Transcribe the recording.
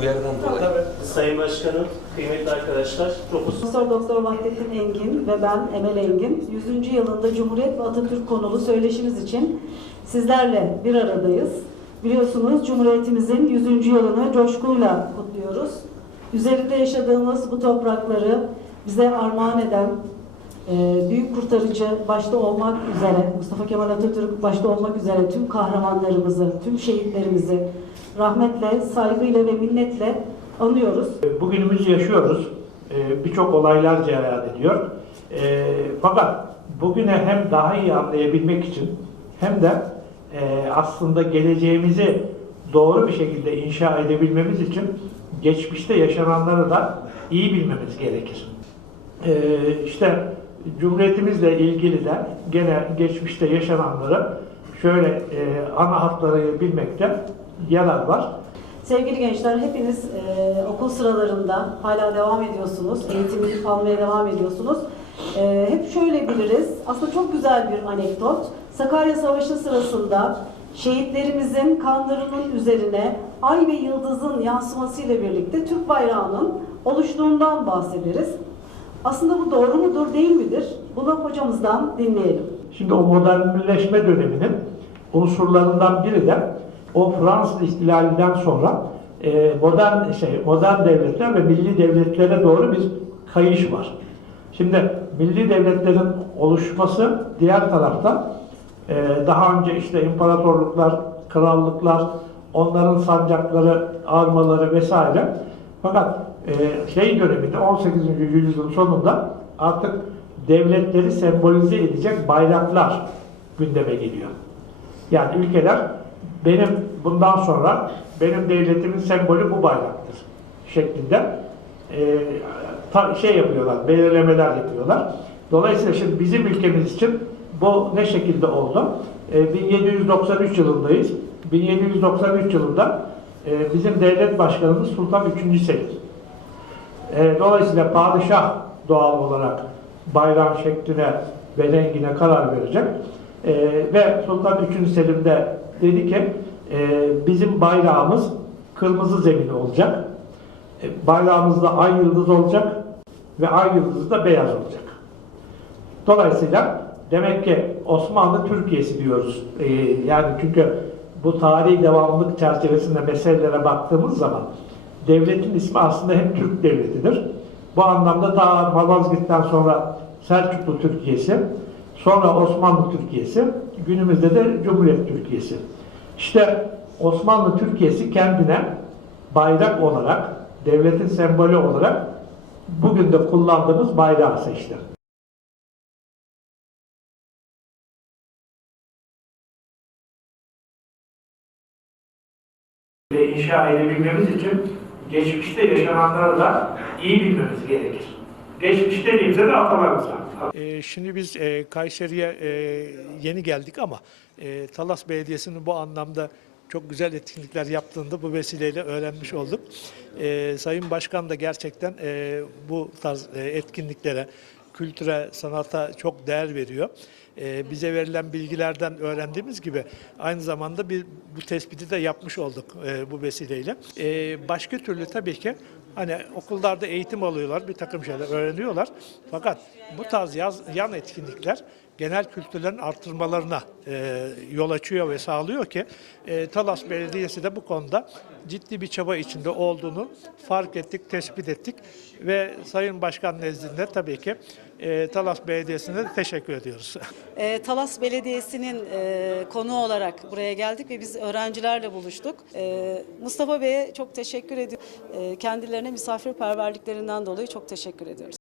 Uyarıdan dolayı. Sayın Başkanım, kıymetli arkadaşlar, Profesör Profesör Doktor Vahdettin Engin ve ben Emel Engin 100. yılında Cumhuriyet ve Atatürk konulu söyleşimiz için sizlerle bir aradayız. Biliyorsunuz Cumhuriyetimizin 100. yılını coşkuyla kutluyoruz. Üzerinde yaşadığımız bu toprakları bize armağan eden e, büyük kurtarıcı başta olmak üzere Mustafa Kemal Atatürk başta olmak üzere tüm kahramanlarımızı, tüm şehitlerimizi rahmetle, saygıyla ve minnetle anıyoruz. Bugünümüzü yaşıyoruz. Ee, Birçok olaylar cereyan ediyor. Ee, Fakat bugüne hem daha iyi anlayabilmek için hem de e, aslında geleceğimizi doğru bir şekilde inşa edebilmemiz için geçmişte yaşananları da iyi bilmemiz gerekir. Ee, işte Cumhuriyetimizle ilgili de gene geçmişte yaşananları şöyle e, ana hatlarıyla bilmekte yarar var. Sevgili gençler hepiniz e, okul sıralarında hala devam ediyorsunuz. Eğitimini almaya devam ediyorsunuz. E, hep şöyle biliriz. Aslında çok güzel bir anekdot. Sakarya Savaşı sırasında şehitlerimizin kanlarının üzerine ay ve yıldızın yansımasıyla birlikte Türk bayrağının oluştuğundan bahsederiz. Aslında bu doğru mudur değil midir? Bunu hocamızdan dinleyelim. Şimdi o modernleşme döneminin unsurlarından biri de o Fransız ihtilalinden sonra e, modern şey modern devletler ve milli devletlere doğru bir kayış var. Şimdi milli devletlerin oluşması diğer tarafta e, daha önce işte imparatorluklar, krallıklar, onların sancakları, armaları vesaire. Fakat e, şey döneminde 18. yüzyılın sonunda artık devletleri sembolize edecek bayraklar gündeme geliyor. Yani ülkeler benim bundan sonra benim devletimin sembolü bu bayraktır şeklinde e, ta- şey yapıyorlar, belirlemeler yapıyorlar. Dolayısıyla şimdi bizim ülkemiz için bu ne şekilde oldu? E, 1793 yılındayız. 1793 yılında e, bizim devlet başkanımız Sultan 3. Selim. E, dolayısıyla padişah doğal olarak bayram şekline ve rengine karar verecek. E, ve Sultan 3. Selim de dedi ki e, bizim bayrağımız kırmızı zemini olacak. E, bayrağımızda ay yıldız olacak ve ay yıldızı da beyaz olacak. Dolayısıyla demek ki Osmanlı Türkiye'si diyoruz. E, yani çünkü bu tarihi devamlılık çerçevesinde meselelere baktığımız zaman devletin ismi aslında hep Türk devletidir. Bu anlamda daha Malazgirt'ten sonra Selçuklu Türkiye'si, sonra Osmanlı Türkiye'si, günümüzde de Cumhuriyet Türkiye'si. İşte Osmanlı Türkiye'si kendine bayrak olarak, devletin sembolü olarak bugün de kullandığımız bayrağı seçti. Ve inşa edebilmemiz için geçmişte yaşananları da iyi bilmemiz gerekir. Geçmiş dediğimizde de atalarımızdan. Ee, Şimdi biz e, Kayseri'ye e, yeni geldik ama e, Talas Belediyesi'nin bu anlamda çok güzel etkinlikler yaptığını da bu vesileyle öğrenmiş olduk. E, Sayın Başkan da gerçekten e, bu tarz e, etkinliklere, kültüre, sanata çok değer veriyor. E, bize verilen bilgilerden öğrendiğimiz gibi aynı zamanda bir bu tespiti de yapmış olduk e, bu vesileyle. E, başka türlü tabii ki Hani okullarda eğitim alıyorlar, bir takım şeyler öğreniyorlar. Fakat bu tarz yaz, yan etkinlikler genel kültürlerin artırmalarına e, yol açıyor ve sağlıyor ki e, Talas Belediyesi de bu konuda ciddi bir çaba içinde olduğunu fark ettik, tespit ettik ve Sayın Başkan nezdinde tabii ki e, Talas Belediyesi'ne de teşekkür ediyoruz. E, Talas Belediyesi'nin e, konuğu olarak buraya geldik ve biz öğrencilerle buluştuk. E, Mustafa Bey'e çok teşekkür ediyorum. E, kendilerine misafirperverliklerinden dolayı çok teşekkür ediyoruz.